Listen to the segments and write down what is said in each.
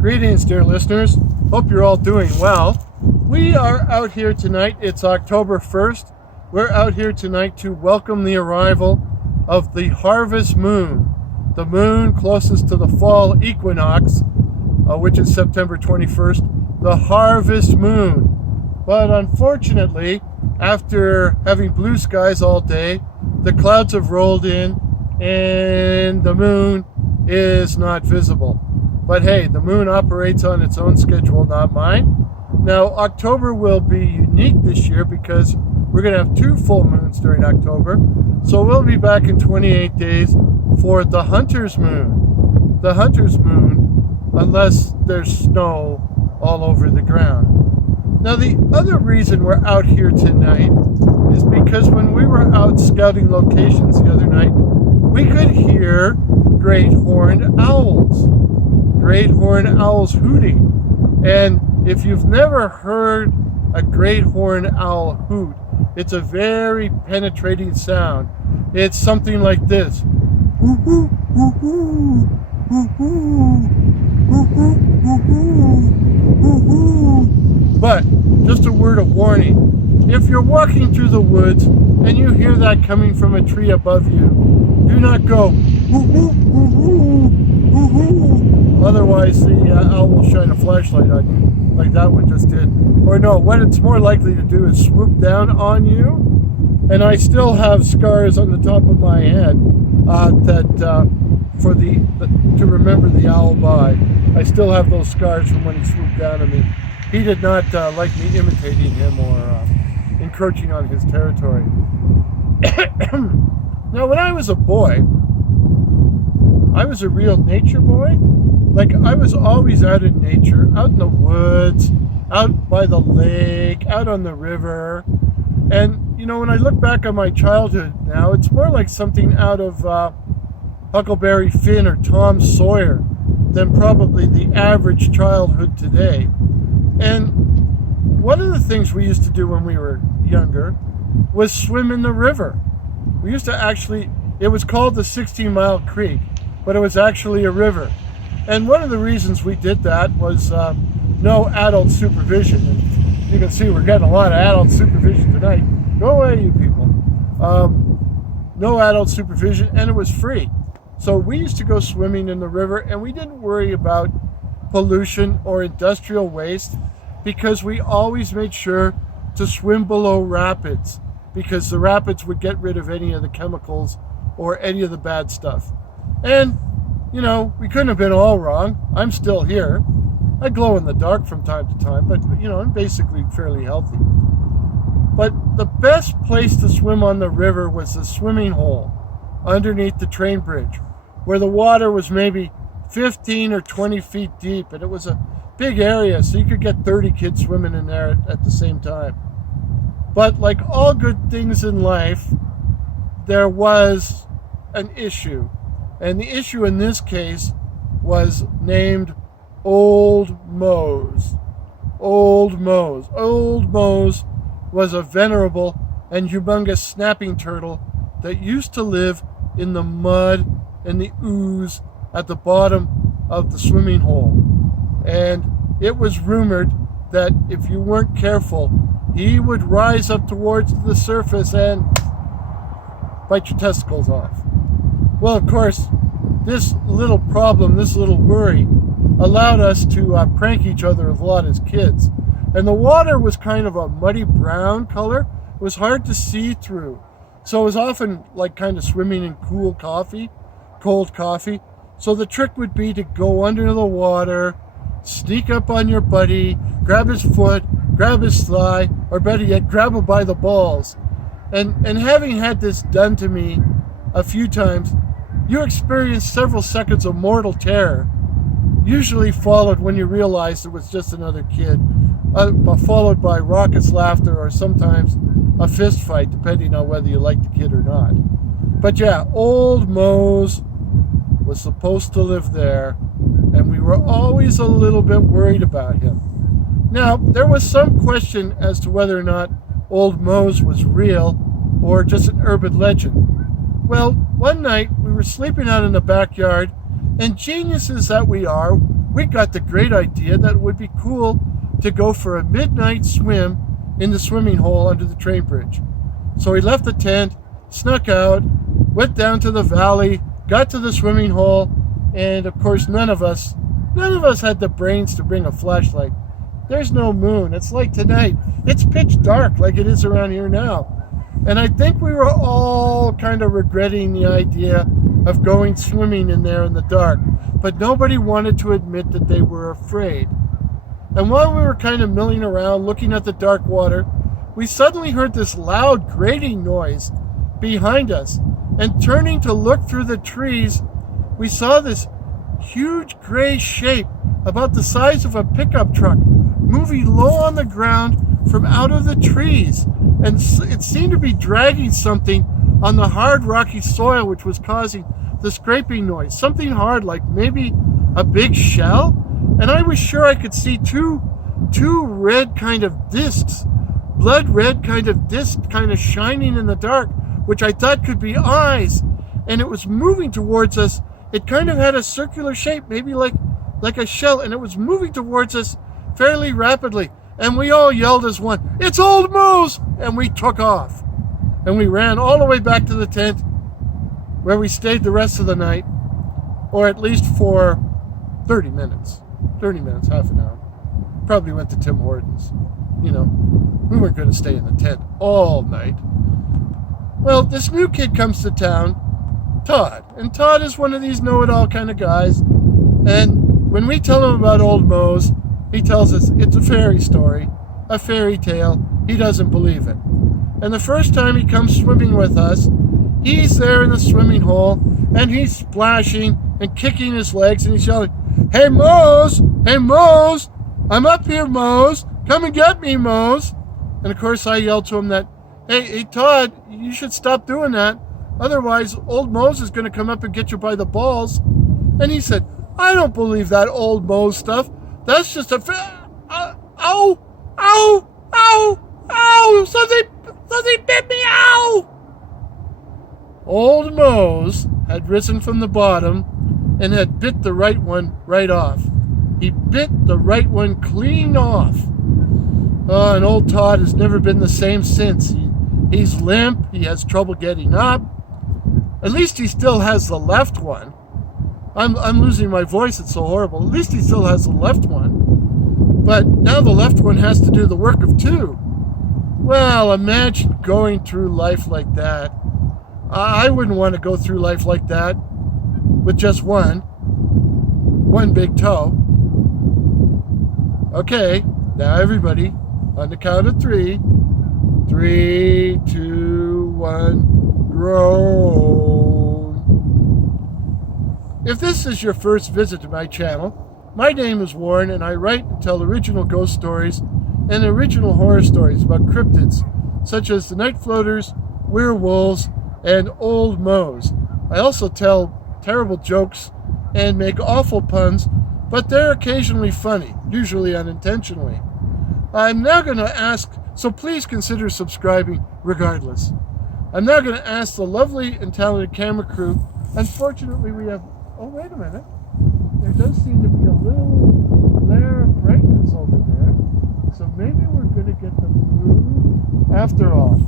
Greetings, dear listeners. Hope you're all doing well. We are out here tonight. It's October 1st. We're out here tonight to welcome the arrival of the harvest moon, the moon closest to the fall equinox, which is September 21st, the harvest moon. But unfortunately, after having blue skies all day, the clouds have rolled in and the moon is not visible. But hey, the moon operates on its own schedule, not mine. Now, October will be unique this year because we're going to have 2 full moons during October. So we'll be back in 28 days for the hunter's moon. The hunter's moon, unless there's snow all over the ground. Now, the other reason we're out here tonight is because when we were out scouting locations the other night, we could hear great horned owls. Great horned owls hooting. And if you've never heard a great horned owl hoot, it's a very penetrating sound. It's something like this. But just a word of warning. If you're walking through the woods and you hear that coming from a tree above you, do not go. Otherwise, the owl will shine a flashlight on you, like that one just did. Or no, what it's more likely to do is swoop down on you. And I still have scars on the top of my head to remember the owl by. I still have those scars from when he swooped down on me. He did not like me imitating him or encroaching on his territory. Now, when I was a boy, I was a real nature boy. Like, I was always out in nature, out in the woods, out by the lake, out on the river. And, you know, when I look back on my childhood now, it's more like something out of Huckleberry Finn or Tom Sawyer than probably the average childhood today. And one of the things we used to do when we were younger was swim in the river. We used to actually, it was called the 16-Mile Creek, but it was actually a river. And one of the reasons we did that was no adult supervision. And you can see we're getting a lot of adult supervision tonight. Go away, you people. No adult supervision, and it was free. So we used to go swimming in the river, and we didn't worry about pollution or industrial waste because we always made sure to swim below rapids because the rapids would get rid of any of the chemicals or any of the bad stuff. And you know, we couldn't have been all wrong. I'm still here. I glow in the dark from time to time, but, you know, I'm basically fairly healthy. But the best place to swim on the river was the swimming hole underneath the train bridge, where the water was maybe 15 or 20 feet deep, and it was a big area, so you could get 30 kids swimming in there at the same time. But like all good things in life, there was an issue. And the issue in this case was named Old Mose. Old Mose. Old Mose was a venerable and humongous snapping turtle that used to live in the mud and the ooze at the bottom of the swimming hole. And it was rumored that if you weren't careful, he would rise up towards the surface and bite your testicles off. Well, of course, this little problem, this little worry, allowed us to prank each other a lot as kids. And the water was kind of a muddy brown color. It was hard to see through. So it was often like kind of swimming in cold coffee. So the trick would be to go under the water, sneak up on your buddy, grab his foot, grab his thigh, or better yet, grab him by the balls. And having had this done to me a few times, you experienced several seconds of mortal terror, usually followed when you realized it was just another kid, followed by raucous laughter or sometimes a fist fight, depending on whether you liked the kid or not. But yeah, Old Mose was supposed to live there, and we were always a little bit worried about him. Now, there was some question as to whether or not Old Mose was real or just an urban legend. Well, one night we were sleeping out in the backyard, and geniuses that we are, we got the great idea that it would be cool to go for a midnight swim in the swimming hole under the train bridge. So we left the tent, snuck out, went down to the valley, got to the swimming hole, and of course none of us had the brains to bring a flashlight. There's no moon. It's like tonight. It's pitch dark like it is around here now. And I think we were all kind of regretting the idea of going swimming in there in the dark. But nobody wanted to admit that they were afraid. And while we were kind of milling around looking at the dark water, we suddenly heard this loud grating noise behind us. And turning to look through the trees, we saw this huge gray shape about the size of a pickup truck moving low on the ground from out of the trees. And it seemed to be dragging something on the hard rocky soil which was causing the scraping noise. Something hard, like maybe a big shell. And I was sure I could see two red kind of discs, blood red kind of discs kind of shining in the dark, which I thought could be eyes. And it was moving towards us. It kind of had a circular shape, maybe like a shell, and it was moving towards us fairly rapidly. And we all yelled as one, "It's Old Moose!" And we took off. And we ran all the way back to the tent, where we stayed the rest of the night, or at least for 30 minutes. 30 minutes, half an hour. Probably went to Tim Hortons. You know, we weren't going to stay in the tent all night. Well, this new kid comes to town, Todd. And Todd is one of these know-it-all kind of guys. And when we tell him about Old Mose, he tells us it's a fairy story, a fairy tale. He doesn't believe it. And the first time he comes swimming with us, he's there in the swimming hole, and he's splashing and kicking his legs, and he's yelling, "Hey, Mose! Hey, Mose! I'm up here, Mose! Come and get me, Mose!" And of course I yelled to him that, hey, Todd, you should stop doing that. Otherwise, Old Mose is going to come up and get you by the balls. And he said, "I don't believe that Old Mose stuff. That's just a ow, ow, ow, ow, something bit me, ow!" Old Mose had risen from the bottom and had bit the right one right off. He bit the right one clean off. Oh, and old Todd has never been the same since. He's limp. He has trouble getting up. At least he still has the left one. I'm losing my voice. It's so horrible. At least he still has the left one. But now the left one has to do the work of two. Well, imagine going through life like that. I wouldn't want to go through life like that with just one big toe. Okay, now everybody, on the count of 3. 3, 2, 1, groan. If this is your first visit to my channel, my name is Warren, and I write and tell original ghost stories and original horror stories about cryptids, such as the Night Floaters, Werewolves, and Old Mose. I also tell terrible jokes and make awful puns, but they're occasionally funny, usually unintentionally. I'm now going to ask, so please consider subscribing regardless. I'm now going to ask the lovely and talented camera crew. Unfortunately, we have, oh, wait a minute. There does seem to be a little glare of brightness over there. So maybe we're going to get the moon after all.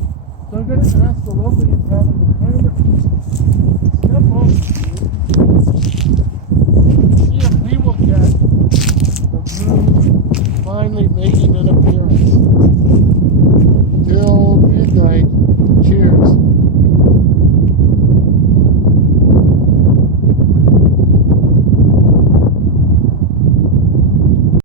So I'm going to ask the lovely and talented camera crew to step over to see if we will get the moon finally making an appearance.